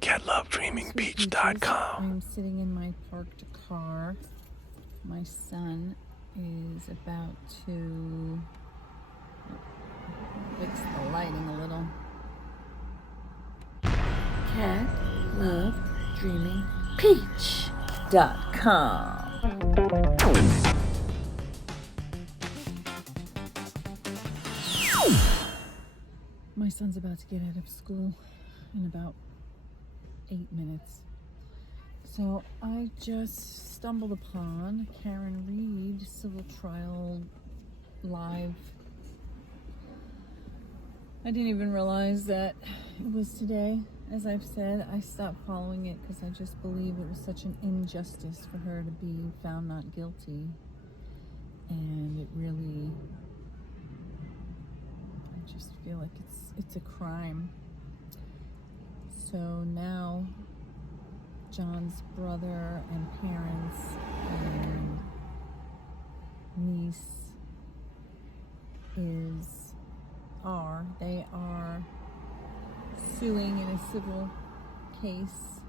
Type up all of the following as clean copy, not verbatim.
CatLoveDreamingBeach.com. I'm sitting in my parked car. My son is about to fix the lighting a little. CatLoveDreamingPeach.com. My son's about to get out of school in about 8 minutes. So I just stumbled upon Karen Read civil trial live. I didn't even realize that it was today. As I've said, I stopped following it because I just believe it was such an injustice for her to be found not guilty. And it really, I just feel like it's a crime. So now John's brother and parents and niece they are suing in a civil case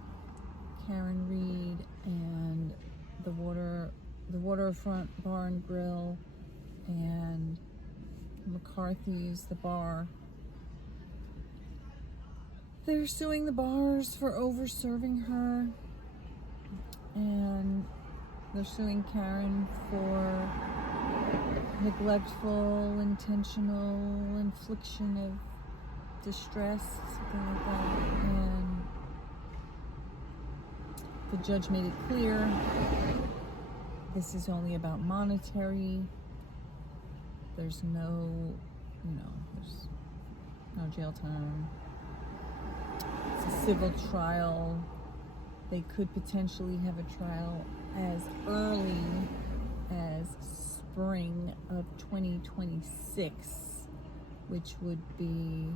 Karen Read and the Waterfront Bar and Grill and McCarthy's, the bar. They're suing the bars for over-serving her, and they're suing Karen for neglectful, intentional infliction of distress, something like that. And the judge made it clear this is only about monetary. There's no jail time. It's a civil trial. They could potentially have a trial as early as spring of 2026, which would be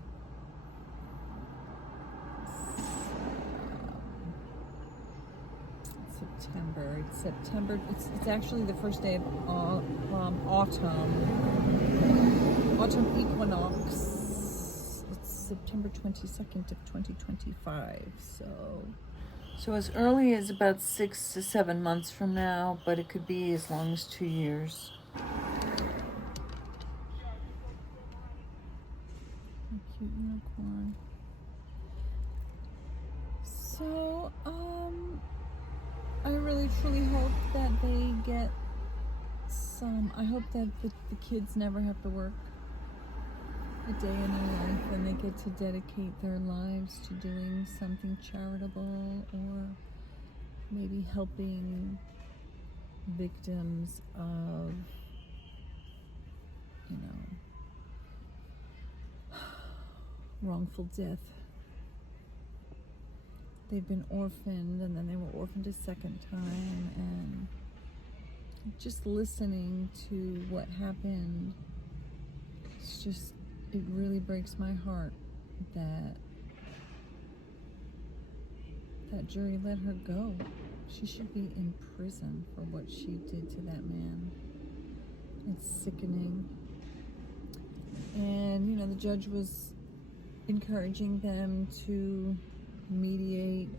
September. It's September. It's actually the first day of autumn equinox. It's September 22nd of 2025. So as early as about 6 to 7 months from now, but it could be as long as 2 years. A cute unicorn. So, I really truly hope that they get I hope that the kids never have to work a day in their life and they get to dedicate their lives to doing something charitable or maybe helping victims of, wrongful death. They've been orphaned and then they were orphaned a second time, and just listening to what happened, it really breaks my heart that jury let her go. She should be in prison for what she did to that man. It's sickening. And, the judge was encouraging them to mediate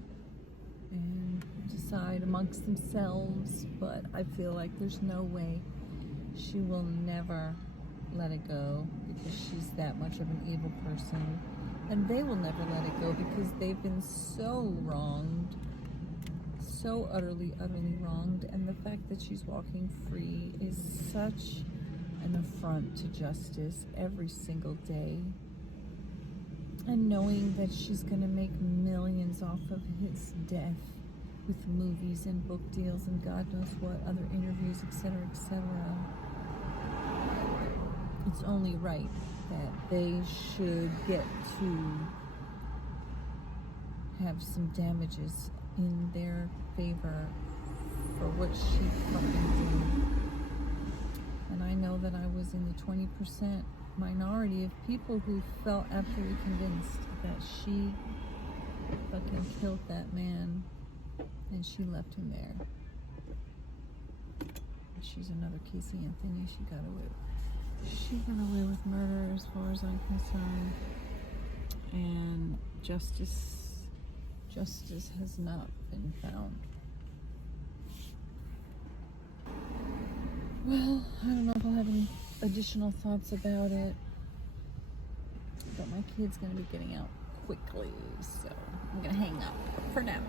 and decide amongst themselves, but I feel like there's no way. She will never let it go because she's that much of an evil person, and they will never let it go because they've been so wronged, so utterly wronged, and the fact that she's walking free is such an affront to justice every single day. And knowing that she's going to make millions off of his death with movies and book deals and God knows what, other interviews, etc., etc. It's only right that they should get to have some damages in their favor for what she fucking did. And I know that I was in the 20% minority of people who felt absolutely convinced that she fucking killed that man and she left him there. She's another Casey Anthony. She got away with murder as far as I'm concerned, and justice Justice has not been found. Well, I don't know if I'll have any additional thoughts about it, but my kid's going to be getting out quickly, so I'm going to hang up for now.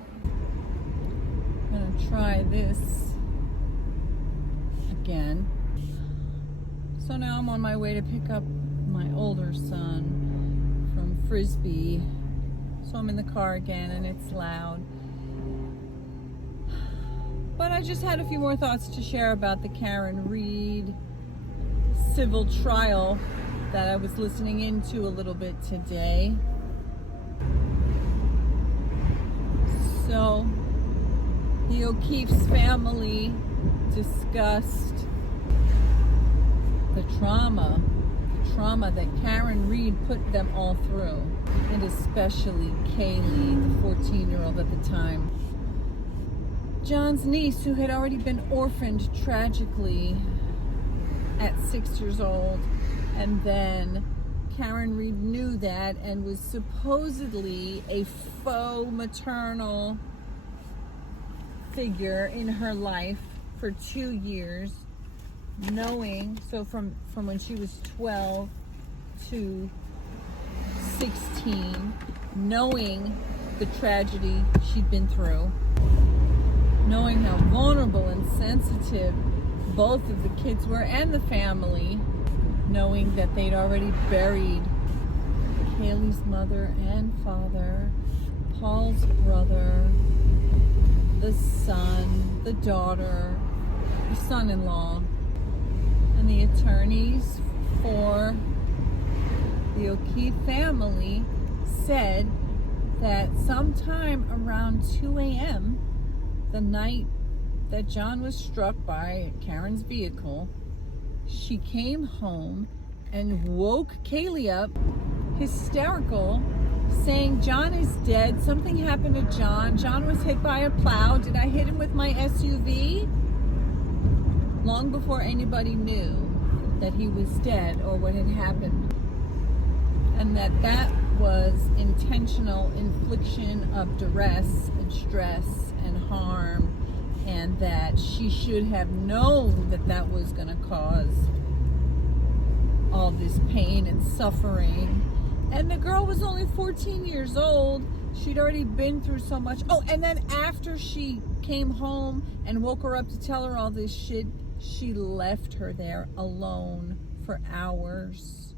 I'm going to try this again. So now I'm on my way to pick up my older son from Frisbee. So I'm in the car again and it's loud. But I just had a few more thoughts to share about the Karen Read civil trial that I was listening into a little bit today. So the O'Keefe's family discussed the trauma that Karen Read put them all through, and especially Kaylee, the 14-year-old at the time. John's niece, who had already been orphaned tragically at 6 years old, and then Karen Read knew that and was supposedly a faux maternal figure in her life for 2 years, knowing, so from when she was 12 to 16, knowing the tragedy she'd been through, knowing how vulnerable and sensitive both of the kids were and the family, knowing that they'd already buried Kaylee's mother and father, Paul's brother, the son, the daughter, the son-in-law, and the attorneys for the O'Keefe family said that sometime around 2 a.m., the night that John was struck by Karen's vehicle, she came home and woke Kaylee up, hysterical, saying, "John is dead. Something happened to John. John was hit by a plow. Did I hit him with my SUV?" Long before anybody knew that he was dead or what had happened. And that was intentional infliction of duress and stress and harm, and that she should have known that that was going to cause all this pain and suffering. And the girl was only 14 years old. She'd already been through so much. Oh, and then after she came home and woke her up to tell her all this shit, she left her there alone for hours.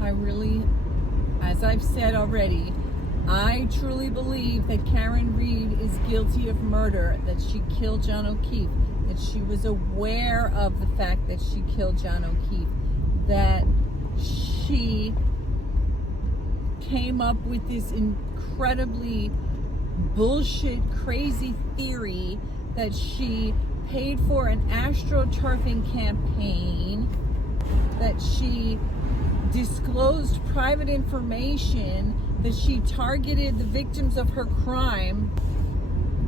I really, as I've said already, I truly believe that Karen Read is guilty of murder, that she killed John O'Keefe, that she was aware of the fact that she killed John O'Keefe, that she came up with this incredibly bullshit, crazy theory that she paid for an astroturfing campaign, that she disclosed private information, that she targeted the victims of her crime,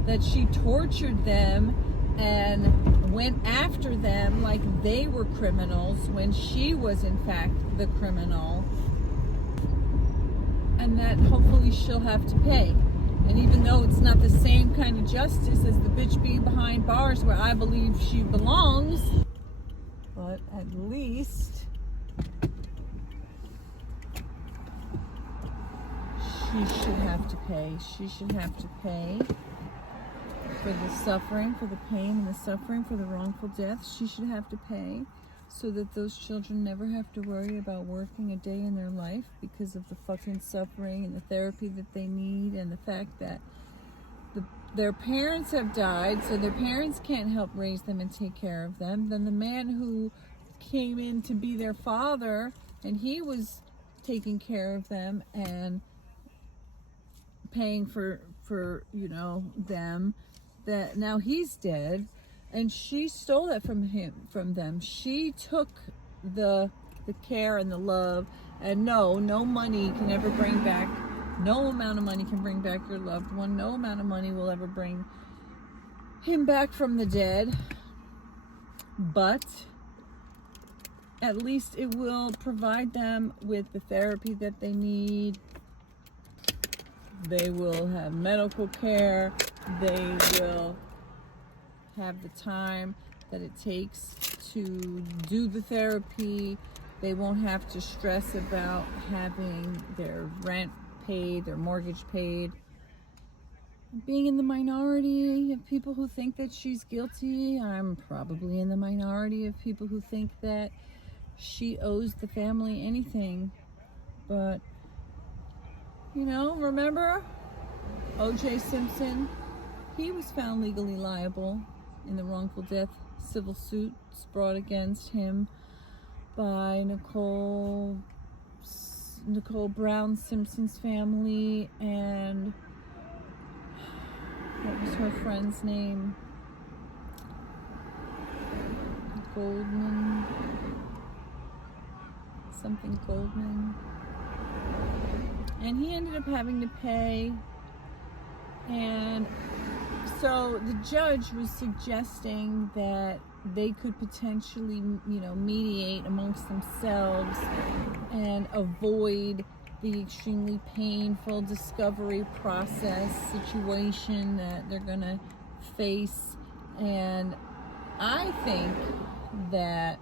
that she tortured them and went after them like they were criminals when she was in fact the criminal, and that hopefully she'll have to pay. And even though it's not the same kind of justice as the bitch being behind bars where I believe she belongs, but at least she should have to pay. She should have to pay for the suffering, for the pain and the suffering, for the wrongful death. She should have to pay so that those children never have to worry about working a day in their life because of the fucking suffering and the therapy that they need, and the fact that their parents have died, so their parents can't help raise them and take care of them. Then the man who came in to be their father, and he was taking care of them and paying for them, that now he's dead, and she stole that from them. She took the care and the love, and no money can ever bring back, no amount of money can bring back your loved one. No amount of money will ever bring him back from the dead, but at least it will provide them with the therapy that they need, They will have medical care. They will have the time that it takes to do the therapy. They won't have to stress about having their rent paid, their mortgage paid. Being in the minority of people who think that she's guilty, I'm probably in the minority of people who think that she owes the family anything. But, you know, remember O.J. Simpson? He was found legally liable in the wrongful death civil suits brought against him by Nicole Brown Simpson's family, and what was her friend's name? Goldman. Something Goldman. And he ended up having to pay. And so the judge was suggesting that they could potentially, you know, mediate amongst themselves and avoid the extremely painful discovery process situation that they're gonna face. And I think that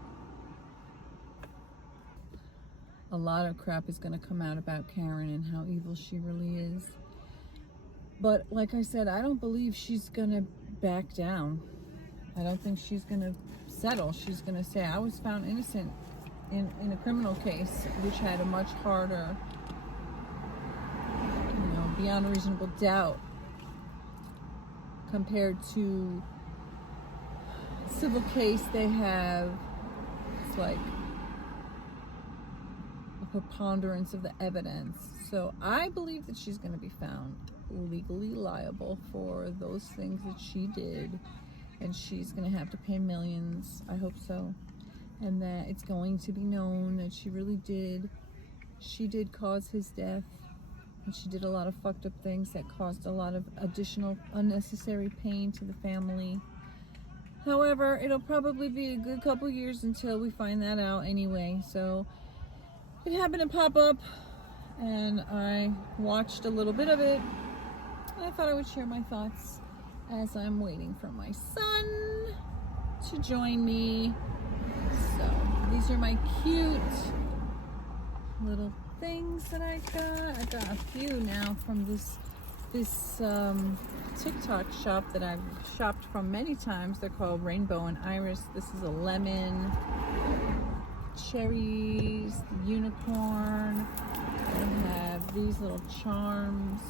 a lot of crap is gonna come out about Karen and how evil she really is. But like I said, I don't believe she's gonna back down. I don't think she's gonna settle. She's gonna say, I was found innocent in a criminal case, which had a much harder, you know, beyond a reasonable doubt compared to civil case. They have, it's like a preponderance of the evidence. So I believe that she's gonna be found legally liable for those things that she did, and she's gonna have to pay millions. I hope so. And that it's going to be known that she did cause his death, and she did a lot of fucked up things that caused a lot of additional unnecessary pain to the family. However, it'll probably be a good couple years until we find that out anyway. So it happened to pop up, and I watched a little bit of it. I thought I would share my thoughts as I'm waiting for my son to join me. So these are my cute little things that I got. I got a few now from this TikTok shop that I've shopped from many times. They're called Rainbow and Iris. This is a lemon, cherries, unicorn. I have these little charms,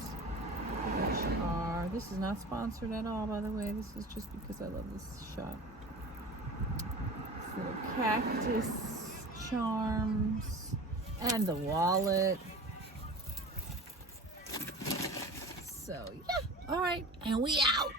which are, this is not sponsored at all, by the way. This is just because I love this shop. This little cactus charms and the wallet. So yeah, all right, and we out.